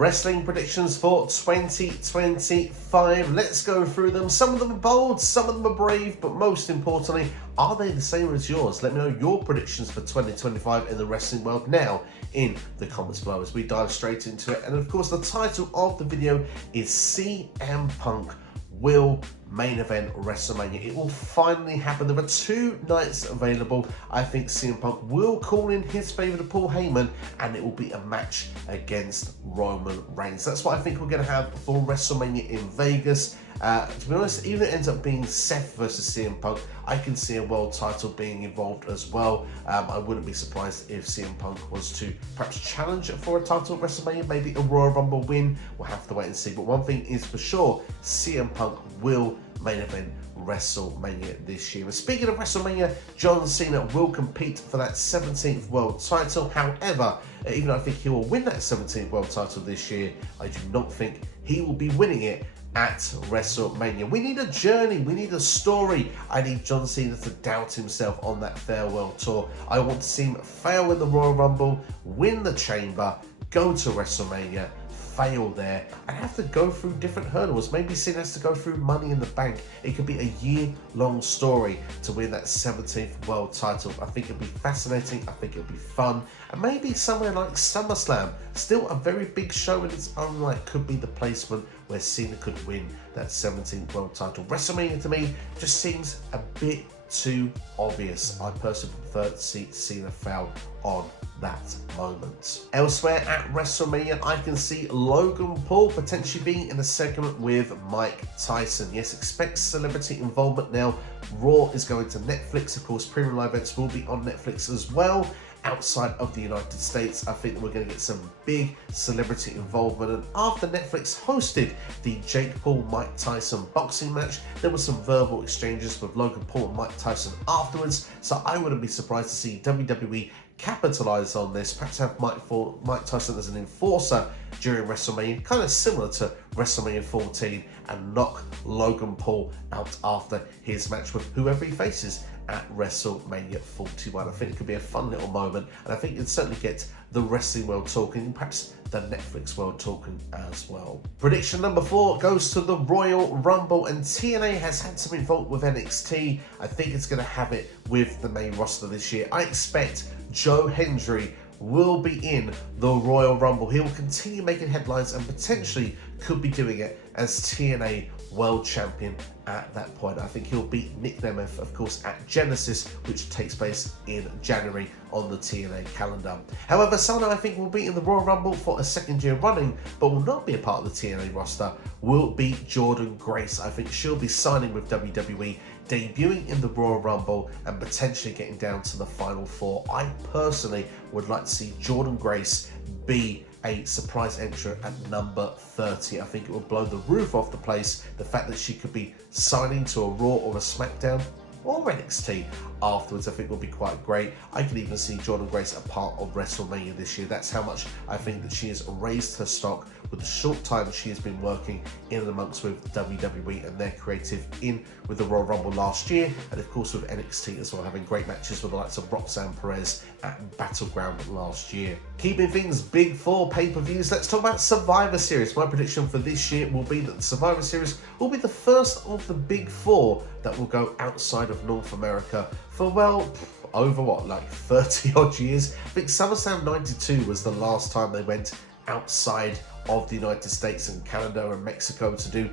Wrestling predictions for 2025. Let's go through them. Some of them are bold, some of them are brave, but most importantly, are they the same as yours? Let me know your predictions for 2025 in the wrestling world now in the comments below as we dive straight into it. And of course, the title of the video is CM Punk will main event WrestleMania. It will finally happen. There are 2 nights available. I think CM Punk will call in his favourite Paul Heyman, and it will be a match against Roman Reigns. That's what I think we're going to have for WrestleMania in Vegas. To be honest, even if it ends up being Seth versus CM Punk, I can see a world title being involved as well. I wouldn't be surprised if CM Punk was to perhaps challenge for a title at WrestleMania, maybe a Royal Rumble win. We'll have to wait and see. But one thing is for sure, CM Punk will main event WrestleMania this year. And speaking of WrestleMania, John Cena will compete for that 17th world title. However, even though I think he will win that 17th world title this year, I do not think he will be winning it at WrestleMania. We need a journey, we need a story. I need John Cena to doubt himself on that farewell tour. I want to see him fail in the Royal Rumble, win the Chamber, go to WrestleMania, fail there, and have to go through different hurdles. Maybe Cena has to go through Money in the Bank. It could be a year-long story to win that 17th world title. I think it'll be fascinating. I think it'll be fun. And maybe somewhere like SummerSlam, still a very big show in its own right, could be the placement where Cena could win that 17th world title. WrestleMania to me just seems a bit too obvious. I personally prefer to see Cena fail on that moment. Elsewhere at WrestleMania, I can see Logan Paul potentially being in a segment with Mike Tyson. Yes, expect celebrity involvement now. Raw is going to Netflix. Of course, premium live events will be on Netflix as well. Outside of the United States, I think that we're going to get some big celebrity involvement. And after Netflix hosted the Jake Paul-Mike Tyson boxing match, there were some verbal exchanges with Logan Paul and Mike Tyson afterwards. So I wouldn't be surprised to see WWE capitalize on this, perhaps have Mike Tyson as an enforcer during WrestleMania, kind of similar to WrestleMania 14, and knock Logan Paul out after his match with whoever he faces at WrestleMania 41. I think it could be a fun little moment, and I think it'd certainly get the wrestling world talking, and perhaps the Netflix world talking as well. Prediction number 4 goes to the Royal Rumble, and TNA has had some involvement with NXT. I think it's going to have it with the main roster this year. I expect Joe Hendry will be in the Royal Rumble. He will continue making headlines and potentially could be doing it as TNA World Champion at that point. I think he'll beat Nick Nemeth, of course, at Genesis, which takes place in January on the TNA calendar. However, someone I think will be in the Royal Rumble for a 2nd year running, but will not be a part of the TNA roster, will be Jordynne Grace. I think she'll be signing with WWE, debuting in the Royal Rumble, and potentially getting down to the Final 4. I personally would like to see Jordynne Grace be a surprise entrant at number 30. I think it will blow the roof off the place. The fact that she could be signing to a Raw or a SmackDown or NXT afterwards, I think will be quite great. I could even see Jordynne Grace a part of WrestleMania this year. That's how much I think that she has raised her stock with the short time she has been working in and amongst with WWE and their creative in with the Royal Rumble last year, and of course with NXT as well, having great matches with the likes of Roxanne Perez at Battleground last year. Keeping things big for pay-per-views, let's talk about Survivor Series. My prediction for this year will be that the Survivor Series will be the first of the big 4 that will go outside of North America for, well, over what, like 30 odd years. I think SummerSlam 92 was the last time they went outside of the United States and Canada and Mexico to do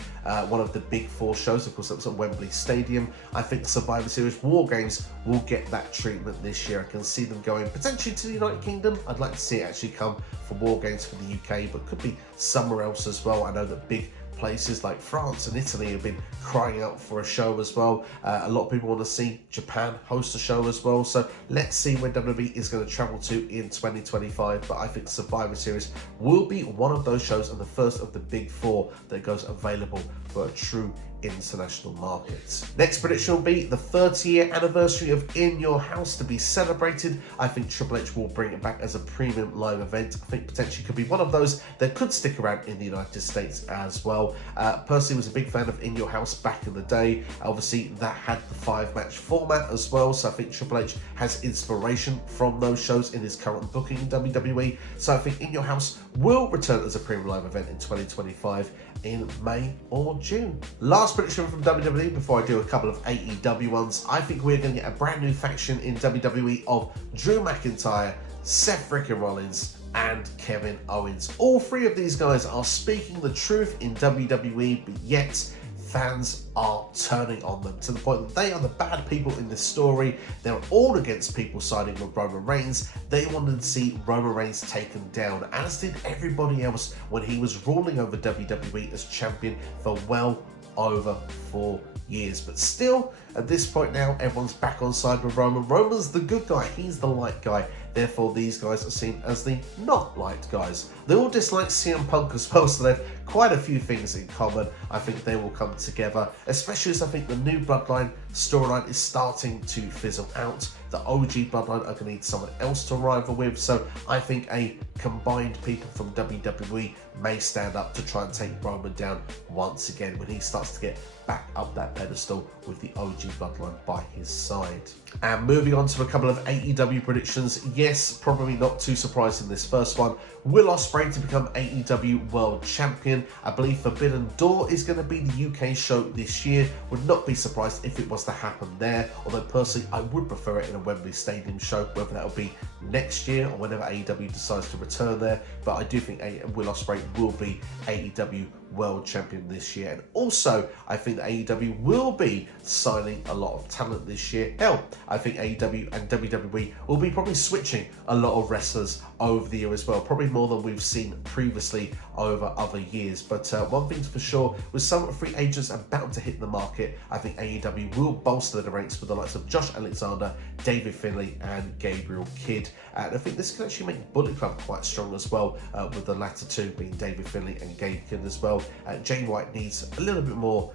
one of the big 4 shows. Of course, that was at Wembley Stadium. I think Survivor Series War Games will get that treatment this year. I can see them going potentially to the United Kingdom. I'd like to see it actually come for War Games for the UK, but could be somewhere else as well. I know that big places like France and Italy have been crying out for a show as well. A lot of people want to see Japan host a show as well. So let's see where WWE is going to travel to in 2025. But I think Survivor Series will be one of those shows and the first of the big 4 that goes available for a true international markets. Next prediction will be the 30-year anniversary of In Your House to be celebrated. I think Triple H will bring it back as a premium live event. I think potentially could be one of those that could stick around in the United States as well. well. Personally, was a big fan of In Your House back in the day. Obviously, that had the 5-match format as well, so I think Triple H has inspiration from those shows in his current booking in WWE. So I think In Your House will return as a premium live event in 2025 in May or June. Last prediction from WWE before I do a couple of AEW ones. I think we're going to get a brand new faction in WWE of Drew McIntyre, Seth freaking Rollins, and Kevin Owens. All three of these guys are speaking the truth in WWE, but yet fans are turning on them to the point that they are the bad people in this story. They're all against people siding with Roman Reigns. They wanted to see Roman Reigns taken down, as did everybody else when he was ruling over WWE as champion for well over 4 years. But still, at this point now, everyone's back on side with Roman. Roman's the good guy, he's the light guy. Therefore, these guys are seen as the not liked guys. They all dislike CM Punk as well, so they have quite a few things in common. I think they will come together, especially as I think the new Bloodline storyline is starting to fizzle out. The OG Bloodline are going to need someone else to rival with, so I think a combined people from WWE may stand up to try and take Roman down once again when he starts to get back up that pedestal with the OG Bloodline by his side. And moving on to a couple of AEW predictions. Yes, probably not too surprising this first one. Will Ospreay to become AEW World Champion? I believe Forbidden Door is going to be the UK show this year. Would not be surprised if it was to happen there, although personally I would prefer it in a Wembley Stadium show, whether that will be next year or whenever AEW decides to return there. But I do think Will Ospreay will be AEW World Champion this year. And also, I think that AEW will be signing a lot of talent this year. Hell, I think AEW and WWE will be probably switching a lot of wrestlers over the year as well, probably more than we've seen previously over other years. But one thing's for sure, with some free agents about to hit the market, I think AEW will bolster the ranks with the likes of Josh Alexander, David Finlay, and Gabriel Kidd. And I think this can actually make Bullet Club quite strong as well, with the latter two being David Finlay and Gabe Kidd as well. Jay White needs a little bit more,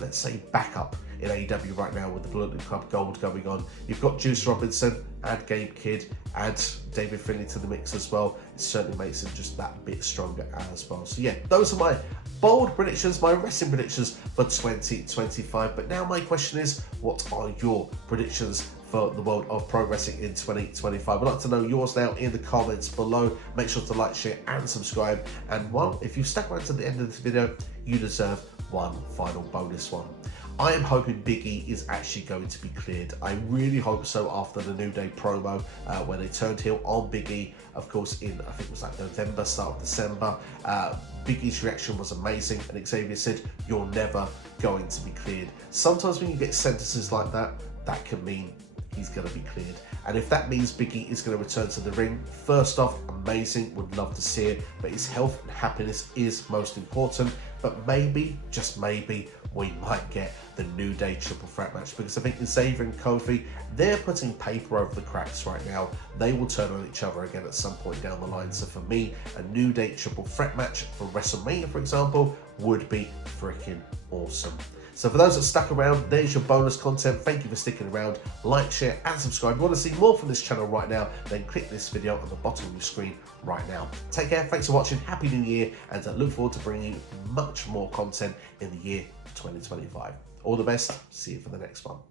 let's say, backup in AEW right now with the Bullet Club Gold going on. You've got Juice Robinson, add Gabe Kidd, add David Finlay to the mix as well. It certainly makes it just that bit stronger as well. So yeah, those are my bold predictions, my wrestling predictions for 2025. But now my question is, what are your predictions for the world of pro wrestling in 2025? I'd like to know yours now in the comments below. Make sure to like, share, and subscribe. And one, if you've stuck around to the end of this video, you deserve one final bonus one. I am hoping Big E is actually going to be cleared. I really hope so after the New Day promo when they turned heel on Big E, of course, in, I think it was like November, start of December. Big E's reaction was amazing, and Xavier said, "You're never going to be cleared." Sometimes when you get sentences like that, that can mean he's going to be cleared. And if that means Big E is going to return to the ring, first off, amazing, would love to see it, but his health and happiness is most important. But maybe, just maybe, we might get the New Day triple threat match, because I think Xavier and Kofi, they're putting paper over the cracks right now. They will turn on each other again at some point down the line. So for me, a New Day triple threat match for WrestleMania, for example, would be freaking awesome. So for those that stuck around, there's your bonus content. Thank you for sticking around. Like, share, and subscribe. If you want to see more from this channel right now, then click this video on the bottom of your screen right now. Take care, thanks for watching, Happy New Year, and I look forward to bringing you much more content in the year 2025. All the best, see you for the next one.